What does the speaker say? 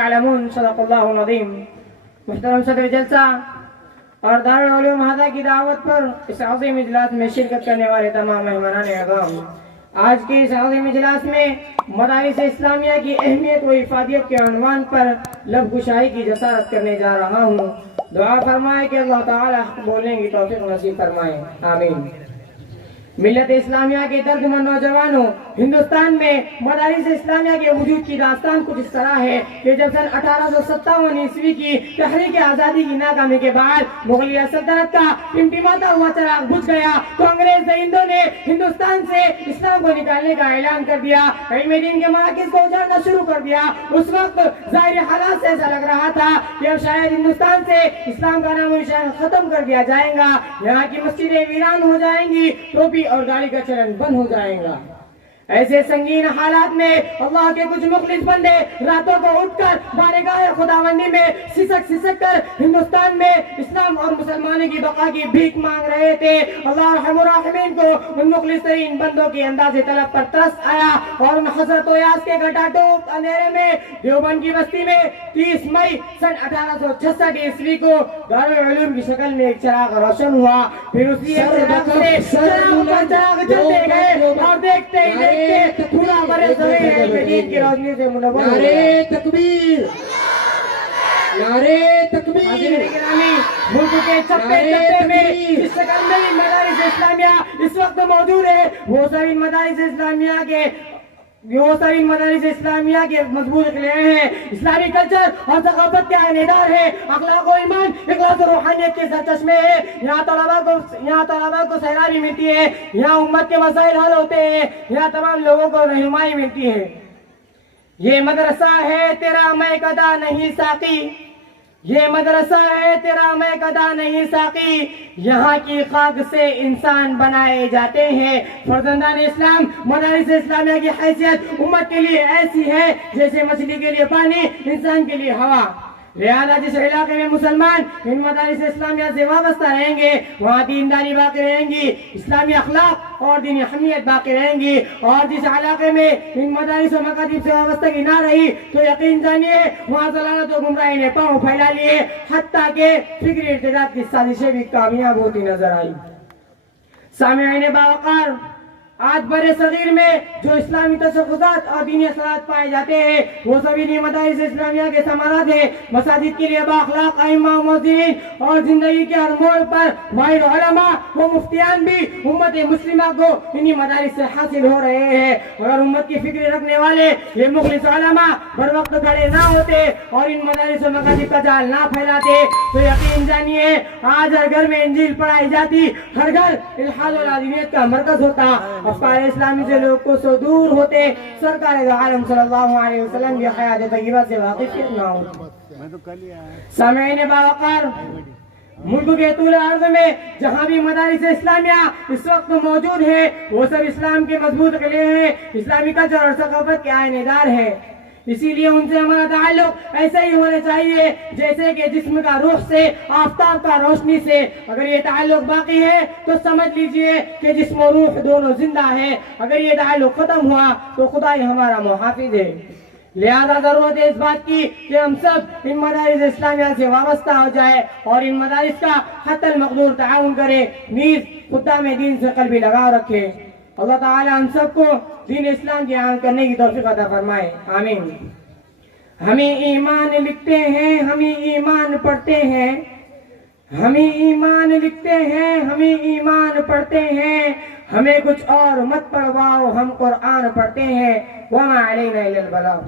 يعلمون صدق اللہ العظیم. محترم صدر جلسہ اور دارالعلوم ہدہ کی دعوت پر اس عظیم اجلاس میں شرکت کرنے والے تمام مہمانان اعظام، آج کے اس عظیم اجلاس میں مدارس اسلامیہ کی اہمیت و افادیت کے عنوان پر لب گشائی کی جسارت کرنے جا رہا ہوں. دعا فرمائے کہ اللہ تعالی حق بولنے کی توفیق نصیب فرمائے، آمین. ملت اسلامیہ کے درد مند نوجوانوں، ہندوستان میں مدارس اسلامیہ کے وجود کی داستان کچھ اس طرح ہے کہ جب سن 1857 عیسوی کی تحریک آزادی کی ناکامی کے بعد مغلیہ سلطنت کا ٹمٹماتا ہوا چراغ بجھ گیا تو انگریز ہندوں نے ہندوستان سے اسلام کو نکالنے کا اعلان کر دیا، علم دین کے مراکز کو اجاڑنا شروع کر دیا. اس وقت ظاہری حالات سے ایسا لگ رہا تھا کہ اب شاید ہندوستان سے اسلام کا نام و نشان ختم کر دیا جائے گا، یہاں کی مسجدیں ویران ہو جائیں گی، ٹوپی اور گاڑی کا چلن بند ہو جائے گا. ایسے سنگین حالات میں اللہ کے کچھ مخلص بندے راتوں کو اٹھ کر بارگاہ خداوندی میں سسک کر ہندوستان میں اسلام اور مسلمانوں کی بقا کی بھیک مانگ رہے تھے. اللہ رحم الراحمین کو ان مخلص ترین بندوں کی انداز طلب پر ترس آیا اور ان حضرت ویاس کے گھٹا ٹوپ اندھیرے میں دیوبند کی بستی میں 30 مئی سن 1866 عیسوی کو دارالعلوم کی شکل میں ایک چراغ روشن ہوا. پھر اسی چراغ چلتے گئے اور دیکھتے ہی پورا برے زمین علم دین کی روشنی سے منور ہو گیا. نعرے تکبیر، نعرے تکبیر. حاضرین گرامی، ملک کے چپے میں جس شکل میں مدارس اسلامیہ اس وقت موجود ہے، وہ سبھی مدارس اسلامیہ کے مضبوط قلعے ہیں، اسلامی کلچر اور ثقافت کے آئینے دار ہے، اخلاق و ایمان، اخلاص و روحانیت کے سرچشمے ہیں. یہاں طلباء کو سیرابی ملتی ہے، یہاں امت کے مسائل حل ہوتے ہیں، یہاں تمام لوگوں کو رہنمائی ملتی ہے. یہ مدرسہ ہے تیرا میں قدا نہیں ساقی، یہ مدرسہ ہے تیرا میں قدا نہیں ساقی، یہاں کی خاک سے انسان بنائے جاتے ہیں. فرزندان اسلام، مدارس اسلامیہ کی حیثیت امت کے لیے ایسی ہے جیسے مچھلی کے لیے پانی، انسان کے لیے ہوا. لہذا جس علاقے میں مسلمان ان مدارس اسلامیہ سے وابستہ رہیں گے وہاں دینداری باقی رہیں گی، اسلامی اخلاق اور دینی حمیت باقی رہیں گی. اور جس علاقے میں ان مدارس و مکاتب سے وابستگی نہ رہی تو یقین جانیے وہاں ضلالت و گمراہی نے پاؤں پھیلا لیے، حتیٰ کہ فکری ارتداد کی سازشیں بھی کامیاب ہوتی نظر آئی. سامعین باوقار، آج برے صغیر میں جو اسلامی تشخصات اور دینی اثرات پائے جاتے ہیں وہ سبھی مدارس اسلامیہ کے ثمرات ہیں. مساجد کے لیے بااخلاق ائمہ و مؤذنین اور زندگی کے ہر موڑ پر واحد علماء و مفتیان بھی امت مسلمہ کو انہی مدارس سے حاصل ہو رہے ہیں. اگر امت کی فکر رکھنے والے یہ مخلص علماء بر وقت کھڑے نہ ہوتے اور ان مدارس و مکاتب کا جال نہ پھیلاتے تو یقین جانیے آج ہر گھر میں انجیل پڑھائی جاتی، ہر گھر الحاد و لازمیت کا مرکز ہوتا، افکار اسلامی سے لوگ کو سو دور ہوتے، سرکار دو عالم صلی اللہ علیہ وسلم کی حیات طیبہ سے واقفیت نہ ہوتی. سامعین باوقار، ملک کے طول عرض میں جہاں بھی مدارس اسلامیہ اس وقت موجود ہیں وہ سب اسلام کے مضبوط قلعے ہیں، اسلامی کلچر اور ثقافت کے آئینے دار ہیں. اسی لیے ان سے ہمارا تعلق ایسا ہی ہونا چاہیے جیسے کہ جسم کا روح سے، آفتاب کا روشنی سے. اگر یہ تعلق باقی ہے تو سمجھ لیجئے کہ جسم و روح دونوں زندہ ہیں، اگر یہ تعلق ختم ہوا تو خدا ہی ہمارا محافظ ہے. لہذا ضرورت ہے اس بات کی کہ ہم سب ان مدارس اسلامیہ سے وابستہ ہو جائے اور ان مدارس کا حتی المقدور تعاون کرے، نیز خدام دین سے قلبی لگاؤ رکھے. اللہ تعالی ہم سب کو دین اسلام کی عمل کرنے کی توفیق عطا فرمائے، آمین. ہمیں ایمان لکھتے ہیں، ہمیں ایمان پڑھتے ہیں، ہمیں ایمان لکھتے ہیں، ہمیں ایمان پڑھتے ہیں، ہمیں کچھ اور مت پڑھواؤ، ہم قرآن پڑھتے ہیں. وما علینا الا البلاغ.